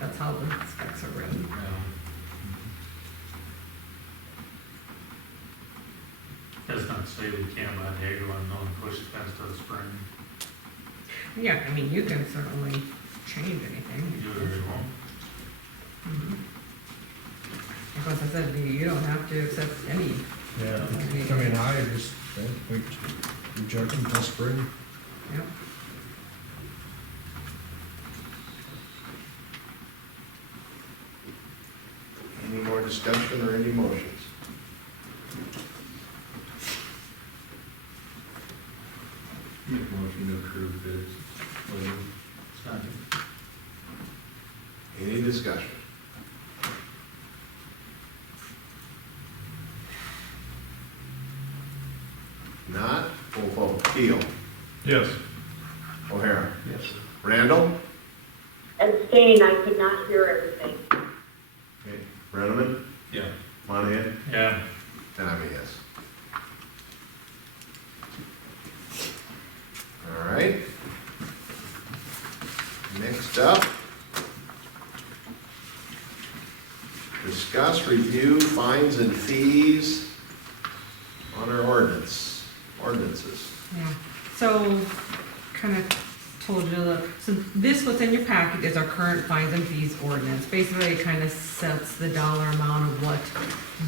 That's how the specs are written. That's not to say we can't buy the egg one, no, and push the fence to the spring. Yeah, I mean, you can certainly change anything. Do whatever you want. Of course, I said, you don't have to accept any. Yeah, if you come in high, just, wait, reject them till spring. Yep. any more discussion or any motions? Make a motion to approve bids. Any discussion? Not, we'll vote. Keel. Yes. O'Hara. Yes. Randall. Abstain, I could not hear everything. Okay. Brenneman. Yeah. Monahan. Yeah. And I'm a yes. All right. Next up. Discuss, review, fines and fees on our ordinances. Yeah, so, kind of told you, so this, what's in your packet is our current fines and fees ordinance. Basically, it kind of sets the dollar amount of what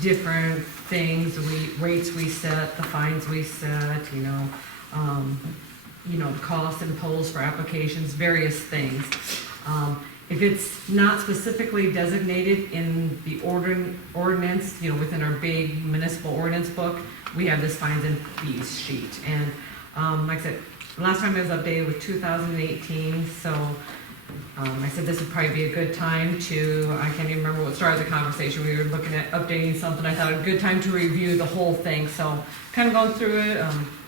different things rates we set, the fines we set, the costs imposed for applications, various things. If it's not specifically designated in the ordinance, within our big municipal ordinance book, we have this fines and fees sheet. And like I said, last time it was updated with 2018, so I said this would probably be a good time to, I can't even remember what started the conversation. We were looking at updating something. I thought a good time to review the whole thing. So kind of gone through it,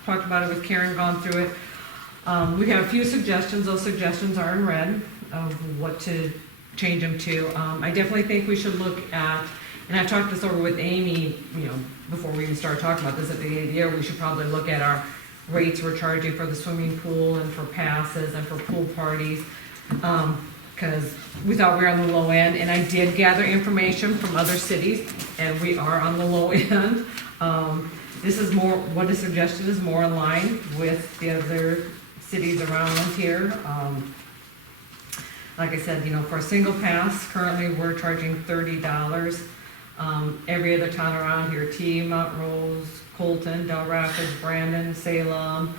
talked about it with Karen, gone through it. We have a few suggestions. Those suggestions are in red of what to change them to. I definitely think we should look at, and I've talked this over with Amy, before we even started talking about this at the beginning of the year, we should probably look at our rates we're charging for the swimming pool and for passes and for pool parties. because we thought we were on the low end, and I did gather information from other cities, and we are on the low end. This is more, what is suggested is more in line with the other cities around here. Like I said, for a single pass, currently we're charging $30. Every other town around here, Montrose, Colton, Del Rapids, Brandon, Salem,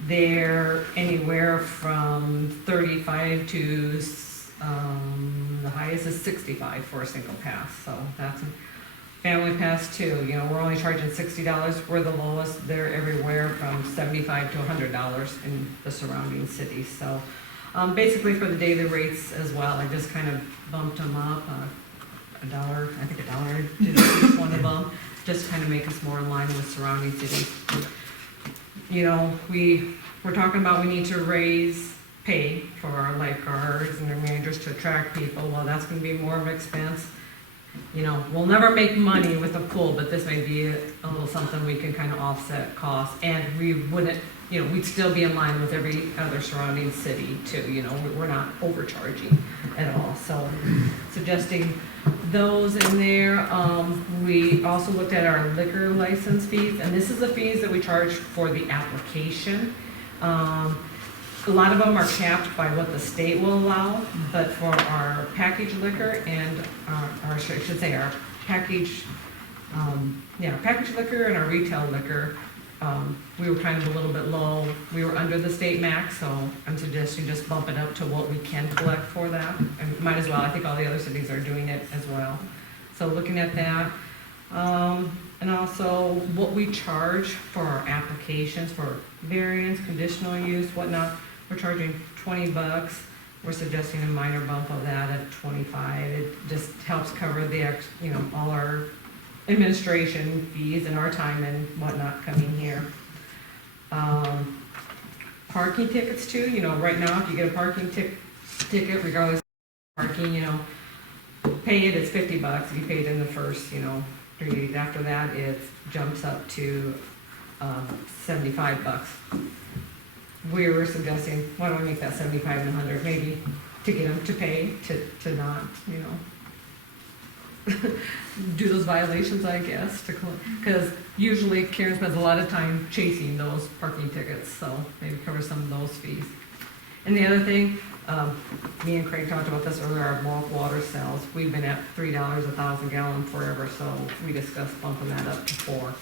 they're anywhere from 35 to, the highest is 65 for a single pass, so that's a family pass too. We're only charging $60, we're the lowest, they're everywhere from $75 to $100 in the surrounding cities, so. Basically for the daily rates as well, I just kind of bumped them up, $1, I think $1 to each one of them, just kind of make us more in line with surrounding cities. We're talking about we need to raise pay for our lifeguards and their managers to attract people. Well, that's gonna be more of an expense. We'll never make money with a pool, but this may be a little something we can kind of offset costs, and we wouldn't, we'd still be in line with every other surrounding city too, we're not overcharging at all, so suggesting those in there. We also looked at our liquor license fees, and this is the fees that we charge for the application. A lot of them are capped by what the state will allow, but for our packaged liquor and I should say our packaged liquor and our retail liquor, we were kind of a little bit low. We were under the state max, so I'm suggesting just bump it up to what we can collect for that. And might as well, I think all the other cities are doing it as well. So looking at that. And also what we charge for our applications for variance, conditional use, whatnot. We're charging $20. We're suggesting a minor bump of that at 25. It just helps cover the, all our administration fees and our time and whatnot coming here. Parking tickets too, right now, if you get a parking ticket, regardless of parking, pay it's $50. If you paid in the first, 3 days after that, it jumps up to $75. We were suggesting, why don't we make that 75 and 100, maybe to get them to pay, to not, do those violations, I guess, because usually Karen spends a lot of time chasing those parking tickets, so maybe cover some of those fees. And the other thing, me and Craig talked about this earlier, our bulk water sales, we've been at $3 a 1,000 gallon forever, so we discussed bumping that up to $4.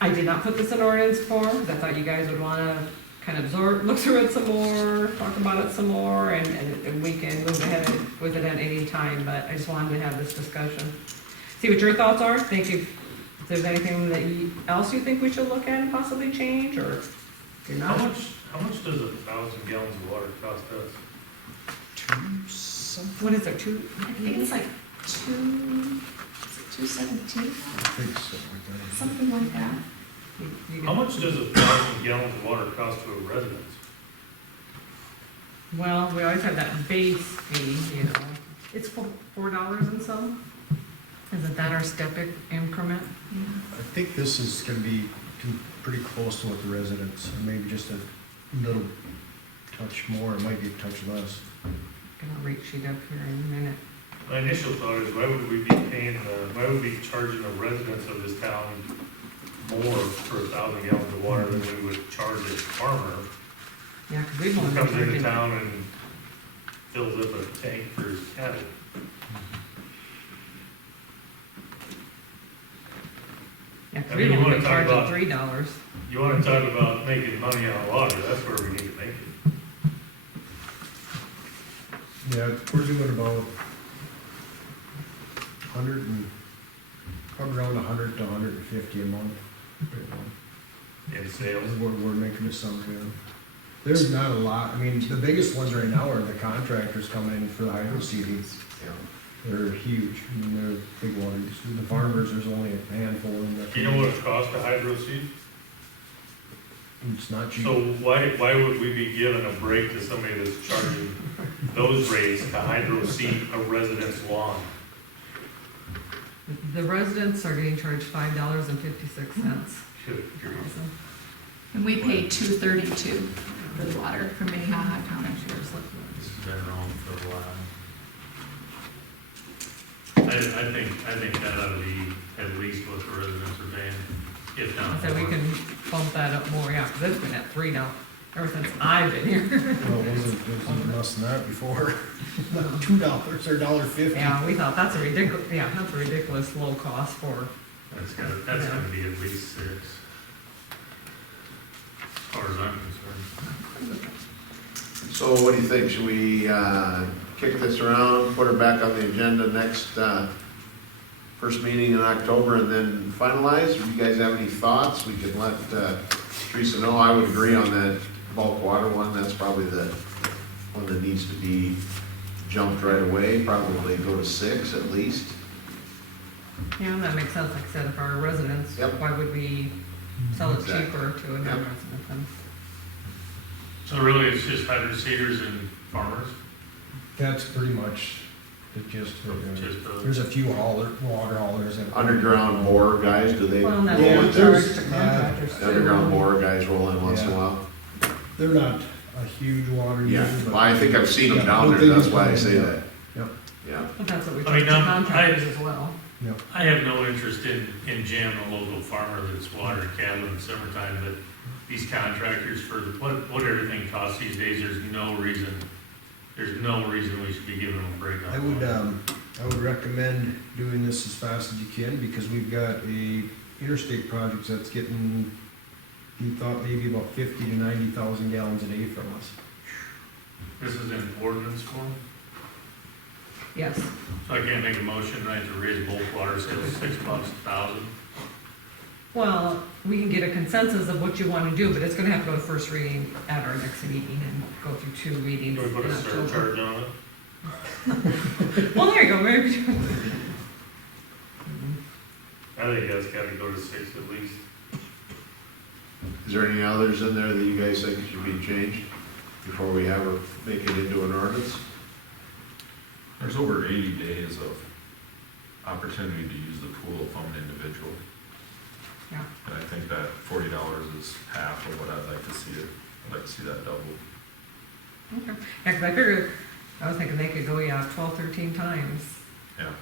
I did not put this in ordinance form, because I thought you guys would want to kind of look through it some more, talk about it some more, and we can move ahead with it at any time, but I just wanted to have this discussion. See what your thoughts are, think if there's anything that else you think we should look at and possibly change, or if you're not. How much does 1,000 gallons of water cost us? What is it, I think it's like $2.17, something like that. How much does 1,000 gallons of water cost to a residence? Well, we always have that base fee, it's $4 and some. Isn't that our step increment? I think this is gonna be pretty close to what the residents, or maybe just a little touch more, it might be a touch less. Gonna rate sheet up here in a minute. My initial thought is, why would we be charging the residents of this town more for 1,000 gallons of water than we would charge a farmer Yeah, because we've who only comes been into charging. town and fills up a tank for his cattle? Yeah, 'cause I mean, we've you only wanna been talk charging about- $3. You wanna talk about making money on water, that's where we need to make it. Yeah, we're doing about probably around 100 to 150 a month. right now. In sales. We're making a summary of. There's not a lot, I mean, the biggest ones right now are the contractors coming in for the hydro seedings. They're huge, I mean, they're big ones. The farmers, there's only a handful in there. Do you know what it costs to hydro seed? It's not cheap. So why would we be giving a break to somebody that's charging those rates to hydro seed a resident's lawn? The residents are getting charged $5.56. Good grief. And we pay $2.32. good water from Minnehaha County. This has been around for a while. I think that ought to be at least what the residents are paying, if not So we more. can bump that up more, yeah, because it's been at 3 now, ever since I've been here. Well, it wasn't less than that before. $2 or $1.50. Yeah, we thought that's a ridiculous low cost for, That's gonna be at least 6. As far as I'm concerned. So what do you think? Should we kick this around, put her back on the agenda next first meeting in October and then finalize? If you guys have any thoughts, we can let Teresa know. I would agree on that bulk water one. That's probably the one that needs to be jumped right away. Probably go to 6 at least. yeah, and that makes sense, like I said, if our residents, Yep. why would we sell it Exactly. cheaper to a Yep. non-resident then? So really, it's just hydro seeders and farmers? That's pretty much the gist of it. Just There's a few water haulers. that- Underground bore guys, do they? Well, and that's Yeah, what there's- charge to contractors too. Underground bore guys roll in once in a Yeah. while? They're not a huge water Yeah, user, but. well, I think I've seen them Yeah, down but there, they that's do why I come say in, that. Yep. Yeah. But that's what we I charge mean, to contractors I- as well. Yep. I have no interest in jamming a local farmer that's watering cattle in the summertime, but these contractors for what everything costs these days, there's no reason we should be giving them a break on I would recommend doing this as fast as you can, because we've got a interstate project that's getting, we thought maybe about 50 to 90,000 gallons a day from us. This is in ordinance form, Yes, so I can't make a motion tonight to raise bulk water sales $6 a thousand. well, we can get a consensus of what you want to do, but it's gonna have to go to first reading at our next meeting and go through 2 readings Can we put in a October. surcharge on it? Well, there you go, maybe. I think that's gotta go to 6 at least. Is there any others in there that you guys think should be changed before we have her make it into an ordinance? There's over 80 days of opportunity to use the pool if I'm an individual. Yeah. And I think that $40 is half of what I'd like to see it. I'd like to see that double. Okay, yeah, 'cause I was thinking they could go, 12, 13 times,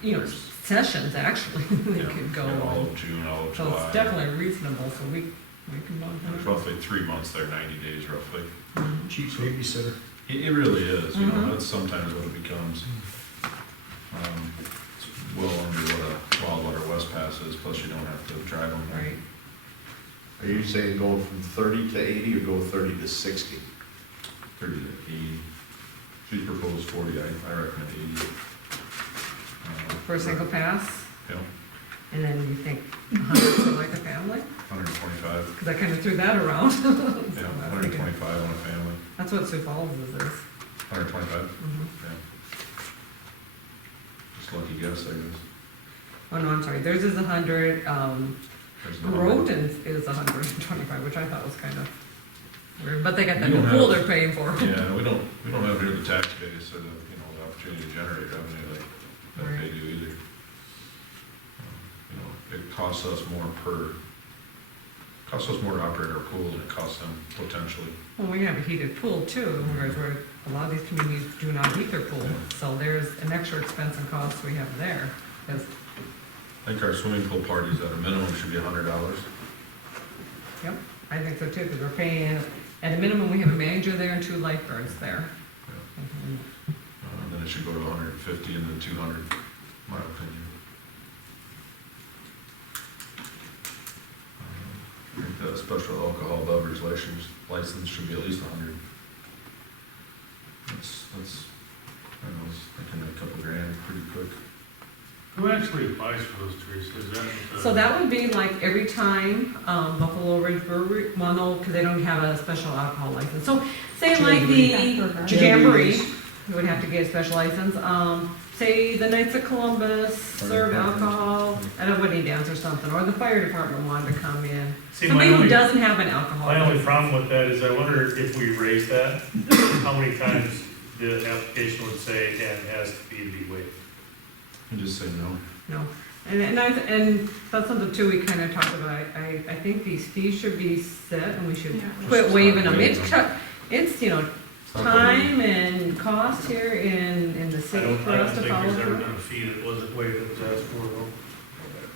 Yeah. sessions, actually, they Yeah, could go. yeah, all of June, all of So July. it's definitely reasonable, so we can bump There's it. roughly 3 months there, 90 days roughly. Mhm. Cheap babysitter. It really is, you know, Mhm. that's sometimes what it becomes. It's well under what a Wildwater West Pass is, plus you don't have to drive them. Right, Are you saying go from 30 to 80 or go 30 to 60? 30 to 80. She proposed 40, I recommend 80. for a single pass, Yeah, and then you think 100 for like a family? 125, Because I kind of threw that around. So yeah, I was thinking, 125 on a family, that's what Sioux Falls is. 125, Mhm. yeah. Just lucky guess, I guess. Oh, no, I'm sorry, theirs is 100, There's no- Groton's is 125, which I thought was kind of weird, but they got that We new don't pool have- they're paying for. Yeah, we don't have here the tax base or the, the opportunity to generate revenue like they Right. do either. It costs us more to operate our pool than it costs them potentially. Well, we have a heated pool too, whereas where a lot of these communities do not heat their pool, so there's an extra expense and cost we have there. 'Cause, I think our swimming pool parties at a minimum should be $100. yep, I think so too, because we're paying, at a minimum, we have a manager there and 2 lifeguards there. Mhm. Then it should go to 150 and then 200, my opinion. I think the special alcohol beverage license should be at least 100. That's, I don't know, it's thinking a couple grand pretty quick. Who actually applies for those, Teresa? Is that what the- So that would be like every time Buffalo Ridge Brewery, well, no, because they don't have a special alcohol license. So say like the Jamboree, you would have to get a special license. Say the Knights of Columbus serve alcohol at a wedding dance or something, or the fire department wanted to come in. See, Somebody my who only- doesn't have an alcohol. My only license. problem with that is I wonder if we raise that, how many times the application would say and has to be waived. And just say no. No, and that's something too, we kind of talked about, I think these fees should be set, and we should Yeah. quit waiving them. Waive It's them. it's, time and cost here in the I city don't, for I don't us to think follow there's ever through. been a fee that wasn't way that was asked for though.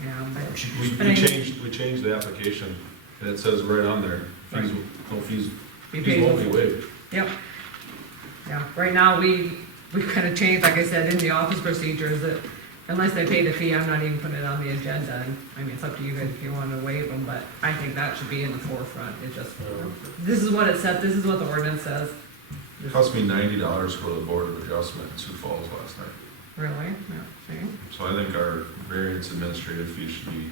Yeah, but, We But I- changed the application, and it says right on there, fees, no fees, be fees won't be paid. waived. Yep. Yeah, right now, we've kind of changed, like I said, in the office procedures, that unless they pay the fee, I'm not even putting it on the agenda. And I mean, it's up to you guys if you want to waive them, but I think that should be in the forefront. It's just, this is what it said, this is what the ordinance says. It cost me $90 to go to the Board of Adjustment in Sioux Falls last night. Really? Yeah, see? So I think our variance administrative fee should be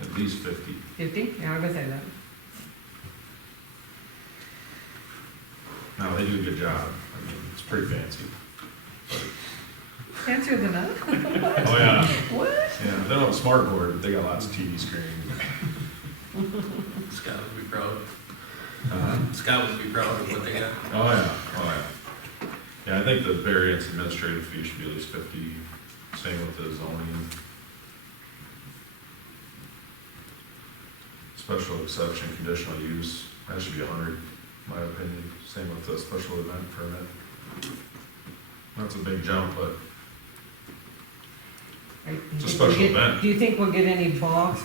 at least 50. 50? Yeah, I'm gonna say that. Now, they do a good job, I mean, it's pretty fancy. Fancier than that? Oh, yeah. What? Yeah, they don't have a smart board, but they got lots of TV screens. Scott would be proud. Uh, Scott would be proud of what they got. Oh, yeah, oh, yeah. Yeah, I think the variance administrative fee should be at least 50, same with the zoning. Special exception, conditional use, that should be 100, in my opinion, same with the special event permit. That's a big jump, but it's a special event. Do you think we'll get any balks,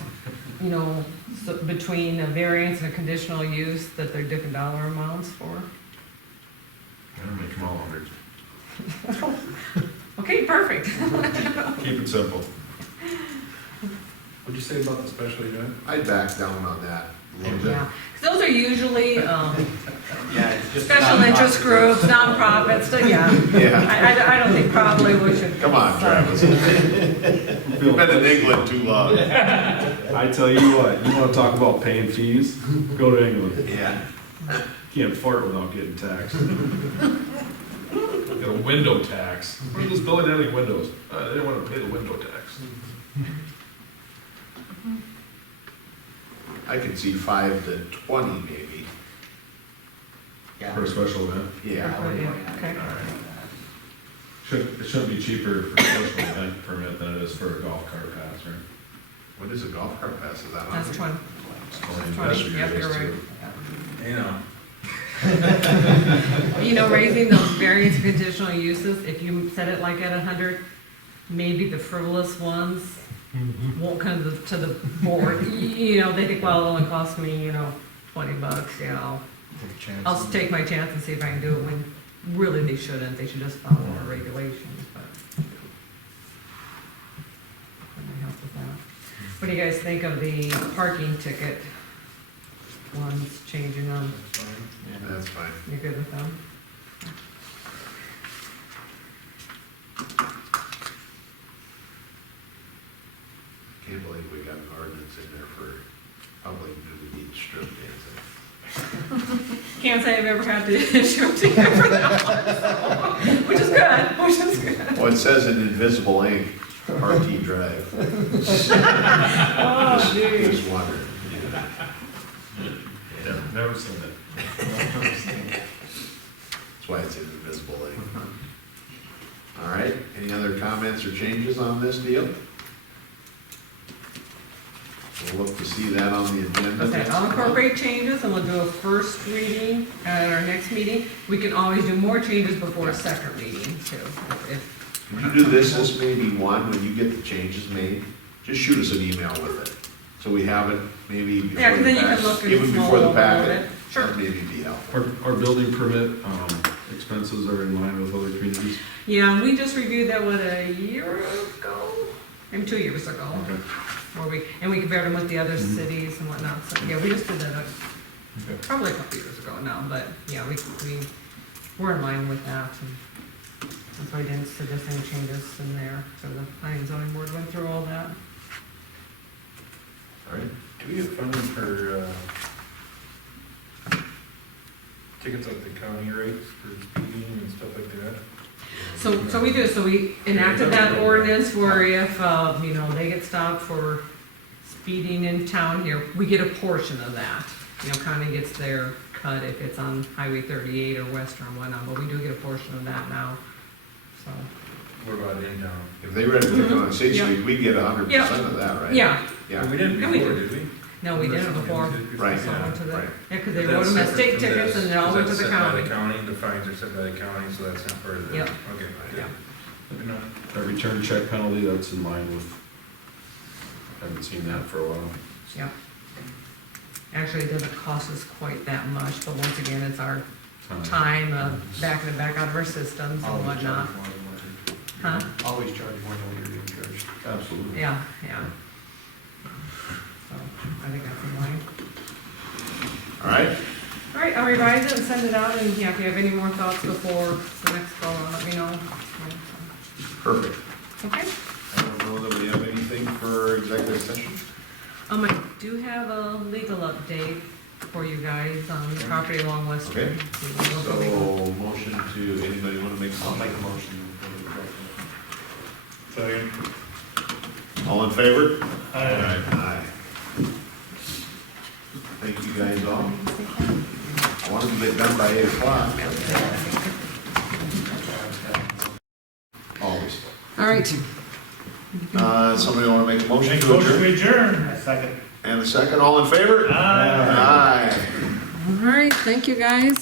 between a variance and a conditional use, that they're different dollar amounts for? I'm gonna make them all 100. Okay, perfect. Keep it simple. What'd you say about the special event? I'd back down on that a little bit. Yeah, 'cause those are usually, Yeah, it's just. special interest groups, nonprofits, so yeah. Yeah, I don't think probably we should. come on, Travis. You've been in England too long. I tell you what, you wanna talk about paying fees? Go to England. Yeah. Can't fart without getting taxed. Got a window tax. Where's this building have any windows? They didn't wanna pay the window tax. I could see 5 to 20 maybe. For a special event. Yeah. Okay. It shouldn't be cheaper for a special event permit than it is for a golf cart pass, right? What is a golf cart pass? Is that on? That's 20. It's 20. 20, That should be yep, you're raised right. too. You know. Raising those various conditional uses, if you set it like at 100, maybe the frivolous ones won't come to the board. They think, well, it only cost me, $20, Take a chance. I'll take my chance and see if I can do it, when really they shouldn't. They should just follow our regulations, but. Let me help with that. What do you guys think of the parking ticket ones, changing them? That's fine. You good with them? Can't believe we got an ordinance in there for public nudity and strip dancing. Can't say I've ever had to issue a ticket for that one, which is good. Well, it says in invisible ink, RT Drive. Oh, geez. Just wondering. Yeah. Never seen it. That's why it's in invisible ink. All right, any other comments or changes on this deal? We'll look to see that on the agenda. Okay, I'll incorporate changes and we'll do a first reading at our next meeting. We can always do more changes before a second reading too. If- Can you do this may be one, when you get the changes made, just shoot us an email with it. So we have it maybe before Yeah, 'cause then the you can packet, look and even mull before the over a little packet. bit. Sure. That maybe be helpful. Our building permit, expenses are in line with other communities. Yeah, we just reviewed that, a year ago? Maybe 2 years ago. Okay. And we compared them with the other cities and whatnot, so, yeah, we just did that Okay. probably a couple years ago now, but, yeah, we're in line with that, and that's why I didn't suggest any changes in there, so the planning and zoning board went through all that. All right, Do we have funding for, tickets at the county rates for speeding and stuff like that? So we do, so we enacted that ordinance where if, they get stopped for speeding in town here, we get a portion of that. County gets their cut if it's on Highway 38 or Western or whatnot, but we do get a portion of that now, so. What about in town? if they read it on Sixth Yeah. Street, we get 100% of that, right? Yeah, Yeah. We didn't Yeah, we before, did. did we? No, we didn't before. Right, So went to the- right. Yeah, because they wrote them as state tickets and they all went to the county. The county, the fines are set by the county, so that's not part of the. Yep. Okay. Yeah. Let me know. That return check penalty, that's in line with, haven't seen that for a while. Yep. Actually, it doesn't cost us quite that much, but once again, it's our time of backing it back out of our systems and whatnot. Huh? Always charge more than what you're being charged. Absolutely. Yeah, yeah. So, I think that's in line. All right, All right, I'll revise it and send it out, and yeah, if you have any more thoughts before the next go, let me know. perfect. Okay? I don't know that we have anything for executive session. I do have a legal update for you guys on property along West Street. Okay. So, motion to, anybody want to make a motion? I'll make a motion. Second. All in favor? Aye. Aye. Thank you guys all. I wanted to get done by 8 o'clock. Always. All right. Somebody want to make a motion Make a to motion adjourn? to adjourn. Second. And a second, all in favor? Aye. Aye. All right, thank you, guys.